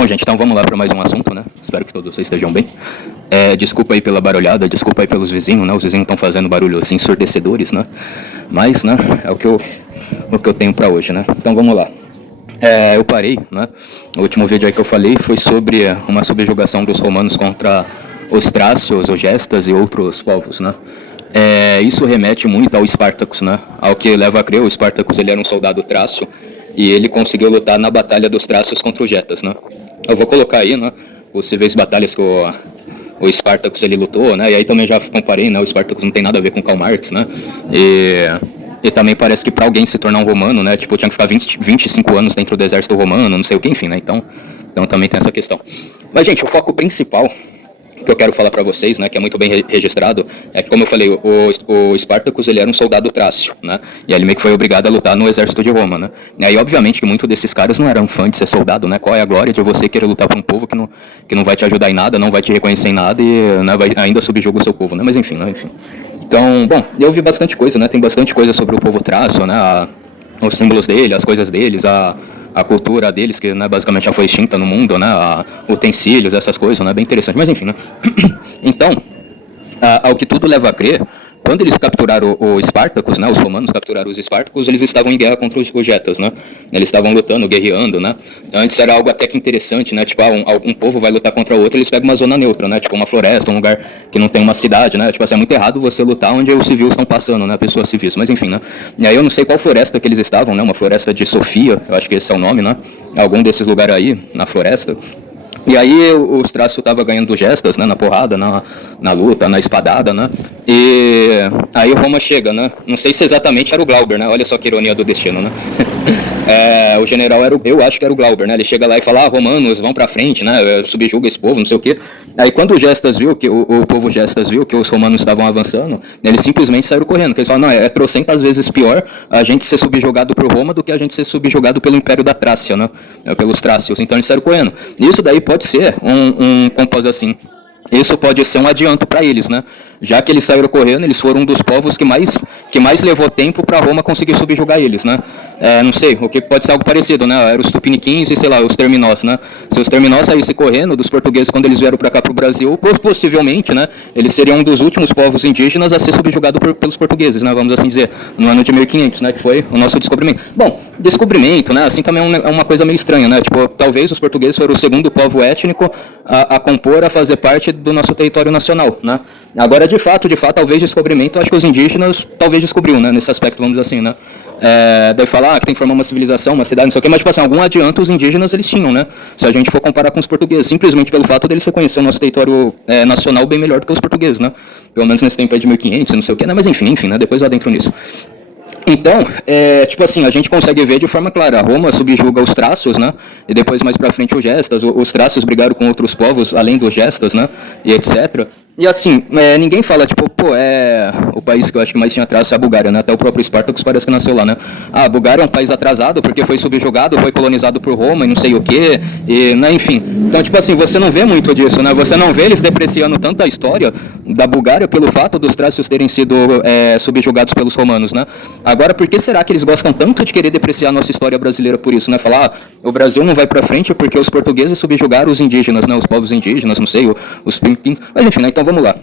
Bom, gente, então vamos lá para mais um assunto, né? Espero que todos vocês estejam bem. Desculpa aí pela barulhada, desculpa aí pelos vizinhos, né? Os vizinhos estão fazendo barulho assim, ensurdecedores, né? Mas, né, é o que eu tenho para hoje, né? Então vamos lá. Eu parei, né? O último vídeo aí que eu falei foi sobre uma subjugação dos romanos contra os trácios, os gestas e outros povos, né? Isso remete muito ao Spartacus, né? Ao que leva a crer, o Spartacus ele era um soldado trácio e ele conseguiu lutar na batalha dos trácios contra os getas, né? Eu vou colocar aí, né, possíveis batalhas que o Spartacus ele lutou, né? E aí também já comparei, né? O Spartacus não tem nada a ver com Karl Marx, né? E também parece que para alguém se tornar um romano, né? Tipo, tinha que ficar 25 anos dentro do exército romano, não sei o que, enfim, né? Então também tem essa questão. Mas, gente, o foco principal que eu quero falar para vocês, né, que é muito bem registrado, é que, como eu falei, o Spartacus ele era um soldado trácio, né, e ele meio que foi obrigado a lutar no exército de Roma, né, e aí obviamente que muitos desses caras não eram fã de ser soldado, né, qual é a glória de você querer lutar para um povo que não vai te ajudar em nada, não vai te reconhecer em nada e, né, vai ainda subjuga o seu povo, né, mas enfim, né, enfim. Então, bom, eu vi bastante coisa, né, tem bastante coisa sobre o povo trácio, né, os símbolos dele, as coisas deles, a cultura deles, que, né, basicamente já foi extinta no mundo, né, utensílios, essas coisas, né, bem interessante, mas enfim, né. Então, ao que tudo leva a crer, quando eles capturaram o Spartacus, né, os romanos capturaram os Spartacus, eles estavam em guerra contra os getas, né, eles estavam lutando, guerreando, né, antes era algo até que interessante, né, tipo, um povo vai lutar contra o outro, eles pegam uma zona neutra, né, tipo uma floresta, um lugar que não tem uma cidade, né, tipo assim, é muito errado você lutar onde os civis estão passando, né, pessoas civis, mas enfim, né, e aí eu não sei qual floresta que eles estavam, né, uma floresta de Sofia, eu acho que esse é o nome, né, algum desses lugares aí, na floresta. E aí os traços estavam ganhando gestas, né, na porrada, na luta, na espadada, né, e aí o Roma chega, né, não sei se exatamente era o Glauber, né, olha só que ironia do destino, né, o general eu acho que era o Glauber, né, ele chega lá e fala, romanos, vão pra frente, né, subjuga esse povo, não sei o quê. Aí quando o Gestas viu, que o povo Gestas viu que os romanos estavam avançando, eles simplesmente saíram correndo, porque eles falaram, não, é trocentas vezes pior a gente ser subjugado por Roma do que a gente ser subjugado pelo Império da Trácia, né, pelos trácios, então eles saíram correndo. Isso daí pode ser como posso dizer assim, isso pode ser um adianto para eles, né? Já que eles saíram correndo, eles foram um dos povos que mais levou tempo para Roma conseguir subjugar eles, né? Não sei, o que pode ser algo parecido, né? Eram os tupiniquins e, sei lá, os terminós, né? Se os terminós saíssem correndo dos portugueses quando eles vieram para cá, para o Brasil, possivelmente, né? Eles seriam um dos últimos povos indígenas a ser subjugado pelos portugueses, né? Vamos assim dizer, no ano de 1500, né? Que foi o nosso descobrimento. Bom, descobrimento, né? Assim também é uma coisa meio estranha, né? Tipo, talvez os portugueses foram o segundo povo étnico a compor, a fazer parte do nosso território nacional, né? Agora, de fato, talvez descobrimento, acho que os indígenas talvez descobriu, né, nesse aspecto, vamos dizer assim, né, daí falar que tem que formar uma civilização, uma cidade, não sei o que, mas, tipo assim, algum adianto os indígenas eles tinham, né, se a gente for comparar com os portugueses, simplesmente pelo fato deles reconhecer o nosso território nacional bem melhor do que os portugueses, né, pelo menos nesse tempo aí de 1500, não sei o que, né, mas enfim, né, depois eu adentro nisso. Então, tipo assim, a gente consegue ver de forma clara, Roma subjuga os trácios, né, e depois mais pra frente os gestas, os trácios brigaram com outros povos, além dos gestas, né, e etc. E assim, ninguém fala, tipo, o país que eu acho que mais tinha traço é a Bulgária, né, até o próprio Spartacus parece que nasceu lá, né. A Bulgária é um país atrasado porque foi subjugado, foi colonizado por Roma e não sei o quê, e, né, enfim. Então, tipo assim, você não vê muito disso, né, você não vê eles depreciando tanto a história da Bulgária pelo fato dos trácios terem sido subjugados pelos romanos, né. Agora, por que será que eles gostam tanto de querer depreciar a nossa história brasileira por isso, né? Falar, o Brasil não vai pra frente porque os portugueses subjugaram os indígenas, né? Os povos indígenas, não sei, os pintos. Mas enfim, né? Então vamos lá.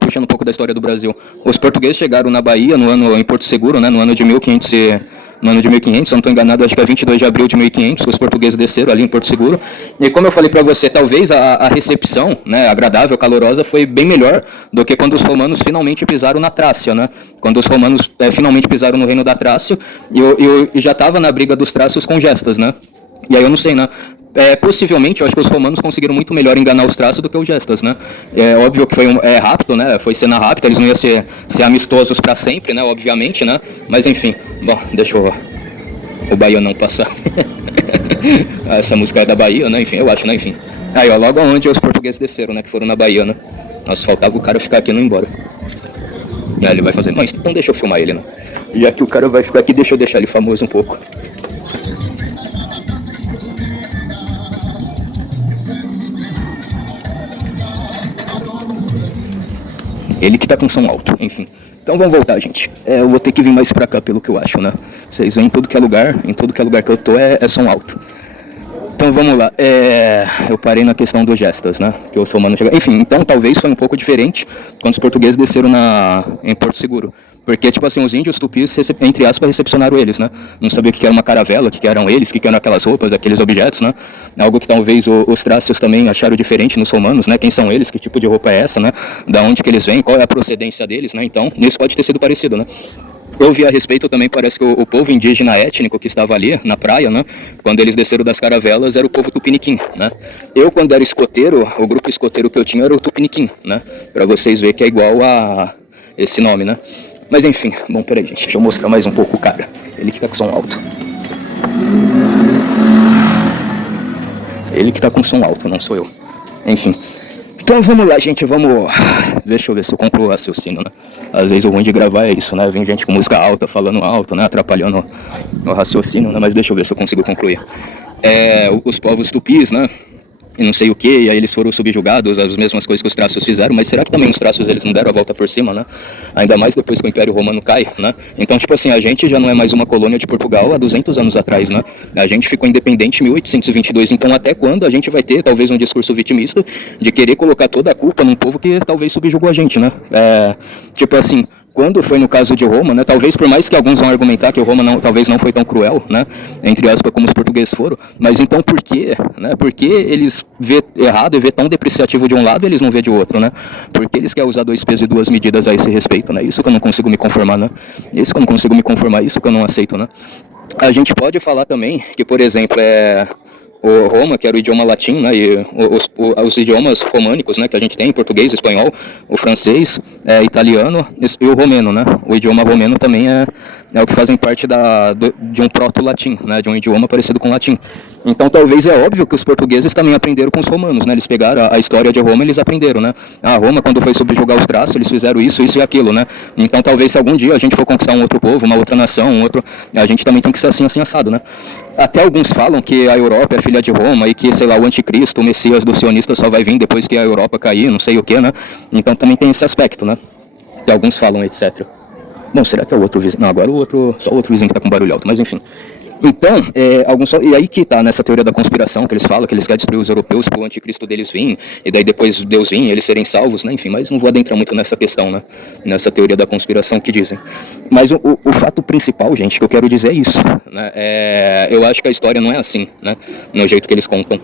Puxando um pouco da história do Brasil. Os portugueses chegaram na Bahia em Porto Seguro, né? No ano de 1500, se eu não estou enganado, acho que é 22 de abril de 1500, os portugueses desceram ali em Porto Seguro. E como eu falei para você, talvez a recepção, né, agradável, calorosa, foi bem melhor do que quando os romanos finalmente pisaram na Trácia, né? Quando os romanos finalmente pisaram no reino da Trácia e já estava na briga dos trácios com gestas, né? E aí eu não sei, né? Possivelmente, eu acho que os romanos conseguiram muito melhor enganar os traços do que os gestas, né? É óbvio que foi rápido, né? Foi cena rápida, eles não iam ser amistosos para sempre, né? Obviamente, né? Mas enfim, bom, deixa o baianão passar. Essa música é da Bahia, né? Enfim, eu acho, né? Enfim. Aí, ó, logo onde os portugueses desceram, né? Que foram na Bahia, né? Nossa, faltava o cara ficar aqui e não ir embora. E aí ele vai fazer, mas então deixa eu filmar ele, né? Já que o cara vai ficar aqui, deixa eu deixar ele famoso um pouco. Ele que tá com som alto, enfim. Então vamos voltar, gente. Eu vou ter que vir mais pra cá, pelo que eu acho, né? Vocês veem em tudo que é lugar que eu tô é som alto. Então vamos lá, eu parei na questão dos gestos, né, que os romanos chegaram. Enfim, então talvez foi um pouco diferente quando os portugueses desceram em Porto Seguro. Porque, tipo assim, os índios tupis, entre aspas, recepcionaram eles, né? Não sabia o que era uma caravela, o que eram eles, o que eram aquelas roupas, aqueles objetos, né? Algo que talvez os trácios também acharam diferente nos romanos, né? Quem são eles, que tipo de roupa é essa, né? Da onde que eles vêm, qual é a procedência deles, né? Então, isso pode ter sido parecido, né? Eu vi a respeito também, parece que o povo indígena étnico que estava ali na praia, né, quando eles desceram das caravelas, era o povo tupiniquim, né. Eu, quando era escoteiro, o grupo escoteiro que eu tinha era o tupiniquim, né, para vocês verem que é igual a esse nome, né. Mas enfim, bom, peraí, gente, deixa eu mostrar mais um pouco o cara, ele que tá com som alto. Ele que tá com som alto, não sou eu. Enfim. Então vamos lá, gente, vamos... Deixa eu ver se eu concluo o raciocínio, né? Às vezes o ruim de gravar é isso, né? Vem gente com música alta, falando alto, né? Atrapalhando o raciocínio, né? Mas deixa eu ver se eu consigo concluir. Os povos tupis, né? E não sei o que, e aí eles foram subjugados, as mesmas coisas que os traços fizeram, mas será que também os traços eles não deram a volta por cima, né? Ainda mais depois que o Império Romano cai, né? Então, tipo assim, a gente já não é mais uma colônia de Portugal há 200 anos atrás, né? A gente ficou independente em 1822, então até quando a gente vai ter, talvez, um discurso vitimista de querer colocar toda a culpa num povo que talvez subjugou a gente, né? Tipo assim... Quando foi no caso de Roma, né, talvez por mais que alguns vão argumentar que Roma talvez não foi tão cruel, né, entre aspas, como os portugueses foram, mas então por quê, né, por que eles vê errado e vê tão depreciativo de um lado e eles não vê de outro, né, porque eles querem usar 2 pesos e 2 medidas a esse respeito, né, isso que eu não consigo me conformar, né, isso que eu não consigo me conformar, isso que eu não aceito, né. A gente pode falar também que, por exemplo, o Roma, que era o idioma latim, né, e os idiomas românicos, né, que a gente tem, português, espanhol, o francês, italiano e o romeno, né, o idioma romeno também é o que fazem parte de um proto-latim, né, de um idioma parecido com o latim. Então talvez é óbvio que os portugueses também aprenderam com os romanos, né, eles pegaram a história de Roma e eles aprenderam, né, Roma quando foi subjugar os traços, eles fizeram isso e aquilo, né, então talvez se algum dia a gente for conquistar um outro povo, uma outra nação, a gente também tem que ser assim assado, né. Até alguns falam que a Europa é filha de Roma e que, sei lá, o anticristo, o Messias dos sionistas só vai vir depois que a Europa cair, não sei o que, né? Então também tem esse aspecto, né? Que alguns falam, etc. Bom, será que é o outro vizinho? Não, agora só o outro vizinho que tá com barulho alto, mas enfim. Então, e aí que tá nessa teoria da conspiração que eles falam, que eles querem destruir os europeus para o anticristo deles vir, e daí depois Deus vir, eles serem salvos, né? Enfim, mas não vou adentrar muito nessa questão, né? Nessa teoria da conspiração que dizem. Mas o fato principal, gente, que eu quero dizer é isso, né? Eu acho que a história não é assim, né? No jeito que eles contam.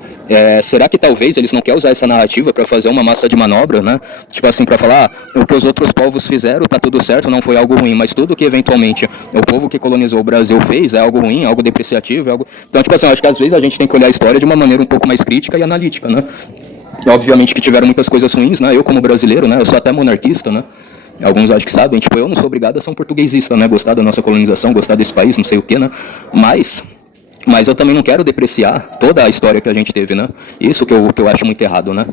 Será que talvez eles não querem usar essa narrativa para fazer uma massa de manobra, né? Tipo assim, para falar, o que os outros povos fizeram, tá tudo certo, não foi algo ruim, mas tudo que eventualmente o povo que colonizou o Brasil fez é algo ruim, algo depreciativo, algo... Então, tipo assim, eu acho que às vezes a gente tem que olhar a história de uma maneira um pouco mais crítica e analítica, né? Obviamente que tiveram muitas coisas ruins, né? Eu como brasileiro, né? Eu sou até monarquista, né? Alguns acho que sabem, tipo, eu não sou obrigado a ser um portuguesista, né? Gostar da nossa colonização, gostar desse país, não sei o que, né? Mas eu também não quero depreciar toda a história que a gente teve, né? Isso que eu acho muito errado, né?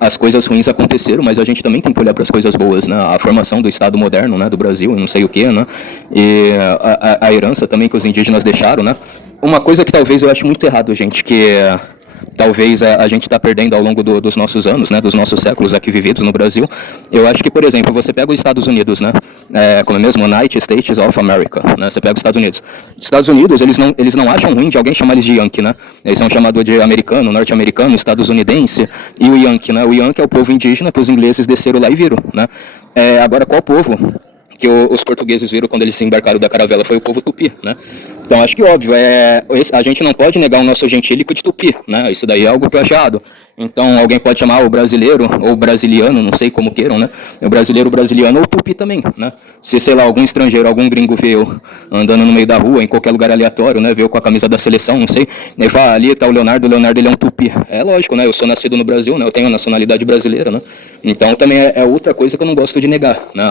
As coisas ruins aconteceram, mas a gente também tem que olhar para as coisas boas, né? A formação do Estado moderno, né? Do Brasil, não sei o que, né? E a herança também que os indígenas deixaram, né? Uma coisa que talvez eu acho muito errado, gente, que talvez a gente está perdendo ao longo dos nossos anos, né, dos nossos séculos aqui vividos no Brasil. Eu acho que, por exemplo, você pega os Estados Unidos, né, como é mesmo, United States of America, né, você pega os Estados Unidos. Os Estados Unidos, eles não acham ruim de alguém chamar eles de Yankee, né, eles são chamados de americano, norte-americano, estadunidense, e o Yankee, né, o Yankee é o povo indígena que os ingleses desceram lá e viram, né. Agora, qual povo que os portugueses viram quando eles se embarcaram da caravela? Foi o povo tupi, né. Então acho que óbvio, a gente não pode negar o nosso gentílico de tupi, né? Isso daí é algo que eu acho errado. Então alguém pode chamar o brasileiro ou brasiliano, não sei como queiram, né? O brasileiro, brasiliano ou tupi também, né? Se, sei lá, algum estrangeiro, algum gringo vê eu andando no meio da rua, em qualquer lugar aleatório, né? Vê eu com a camisa da seleção, não sei, e fala, ali tá o Leonardo ele é um tupi. É lógico, né? Eu sou nascido no Brasil, né? Eu tenho a nacionalidade brasileira, né? Então também é outra coisa que eu não gosto de negar, né?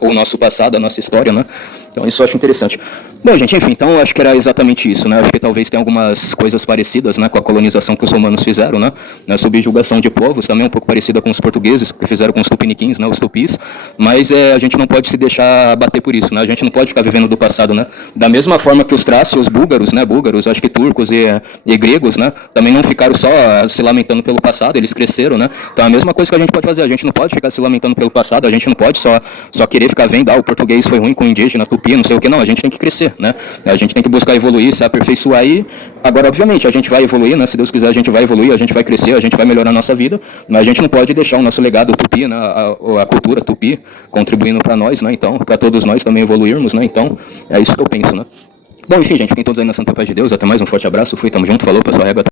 O nosso passado, a nossa história, né? Então isso eu acho interessante. Bom, gente, enfim, então eu acho que era exatamente isso, né? Acho que talvez tenha algumas coisas parecidas, né, com a colonização que os romanos fizeram, né? A subjugação de povos também um pouco parecida com os portugueses, que fizeram com os tupiniquins, né, os tupis, mas a gente não pode se deixar bater por isso, né? A gente não pode ficar vivendo do passado, né? Da mesma forma que os trácios, búlgaros, né, acho que turcos e gregos, né, também não ficaram só se lamentando pelo passado, eles cresceram, né? Então a mesma coisa que a gente pode fazer, a gente não pode ficar se lamentando pelo passado, a gente não pode só querer ficar vendo, o português foi ruim com o indígena, tupi tupi, não sei o que, não, a gente tem que crescer, né? A gente tem que buscar evoluir, se aperfeiçoar e agora, obviamente, a gente vai evoluir, né? Se Deus quiser, a gente vai evoluir, a gente vai crescer, a gente vai melhorar a nossa vida, mas a gente não pode deixar o nosso legado tupi, né? A cultura tupi contribuindo para nós, né? Então, para todos nós também evoluirmos, né? Então, é isso que eu penso, né? Bom, enfim, gente, fiquem todos aí na santa paz de Deus, até mais, um forte abraço, fui, tamo junto, falou, pessoal, régua.